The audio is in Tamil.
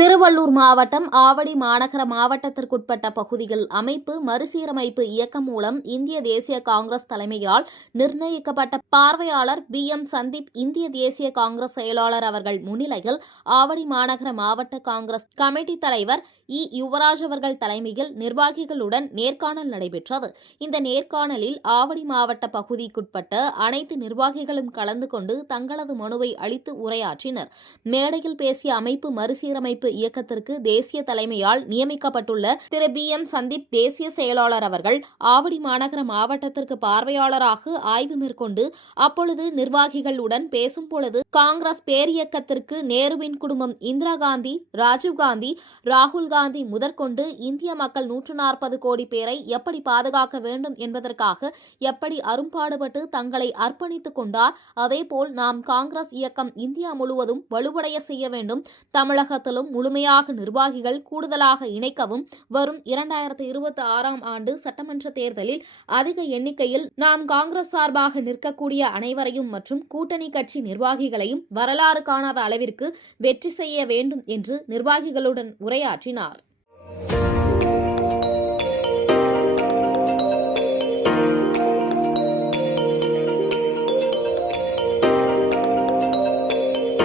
திருவள்ளூர் மாவட்டம் ஆவடி மாநகர மாவட்டத்திற்குட்பட்ட பகுதியில் அமைப்பு மறுசீரமைப்பு இயக்கம் மூலம் இந்திய தேசிய காங்கிரஸ் தலைமையால் நிர்ணயிக்கப்பட்ட பார்வையாளர் BM சந்தீப் இந்திய தேசிய காங்கிரஸ் செயலாளர் அவர்கள் முன்னிலையில் ஆவடி மாநகர மாவட்ட காங்கிரஸ் கமிட்டி தலைவர் யுவராஜ் அவர்கள் தலைமையில் நிர்வாகிகளுடன் நேர்காணல் நடைபெற்றது. இந்த நேர்காணலில் ஆவடி மாவட்ட பகுதிக்குட்பட்ட அனைத்து நிர்வாகிகளும் கலந்து கொண்டு தங்களது மனுவை அளித்து உரையாற்றினர். மேடையில் பேசிய அமைப்பு மறுசீரமைப்பு இயக்கத்திற்கு தேசிய தலைமையால் நியமிக்கப்பட்டுள்ள திரு BM சந்தீப் தேசிய செயலாளர் அவர்கள் ஆவடி மாநகர மாவட்டத்திற்கு பார்வையாளராக ஆய்வு மேற்கொண்டு அப்பொழுது நிர்வாகிகளுடன் பேசும் பொழுது காங்கிரஸ் பேரியக்கத்திற்கு நேருவின் குடும்பம் இந்திரா காந்தி, ராஜீவ்காந்தி, ராகுல் காந்தி முதற்கொண்டு இந்திய மக்கள் 140 கோடி பேரை எப்படி பாதுகாக்க வேண்டும் என்பதற்காக எப்படி அரும்பாடுபட்டு தங்களை அர்ப்பணித்துக் கொண்டார். அதேபோல் நாம் காங்கிரஸ் இயக்கம் இந்தியா முழுவதும் வலுவடைய செய்ய வேண்டும். தமிழகத்திலும் முழுமையாக நிர்வாகிகள் கூடுதலாக இணைக்கவும் வரும் 2026ஆம் ஆண்டு சட்டமன்ற தேர்தலில் அதிக எண்ணிக்கையில் நாம் காங்கிரஸ் சார்பாக நிற்கக்கூடிய அனைவரையும் மற்றும் கூட்டணி கட்சி நிர்வாகிகளையும் வரலாறு காணாத அளவிற்கு வெற்றி செய்ய வேண்டும் என்று நிர்வாகிகளுடன் உரையாற்றினார்.